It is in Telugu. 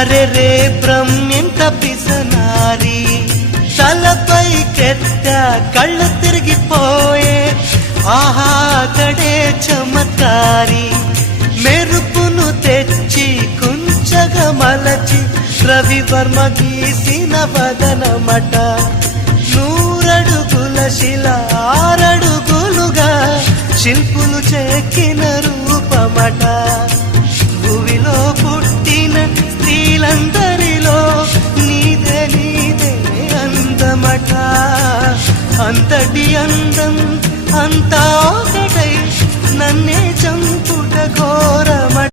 అరెరే బ్రహ్మెంత పిసనారి, తలపై కెత్త కళ్ళు తిరిగిపోయే, ఆహా కడే చమత్కారి. మెరుపును తెచ్చి కుంచగా మలచి రవివర్మ గీసిన వదనమట. 100 అడుగుల శిల 6 అడుగులుగా శిల్పులు చెక్కిన రూపమట. భూమిలో పుట్టిన స్త్రీలందరిలో నీదే నీదే అందమట. అంతటి అందం అంతా ఒకటై నన్నే చంపుట ఘోరమట.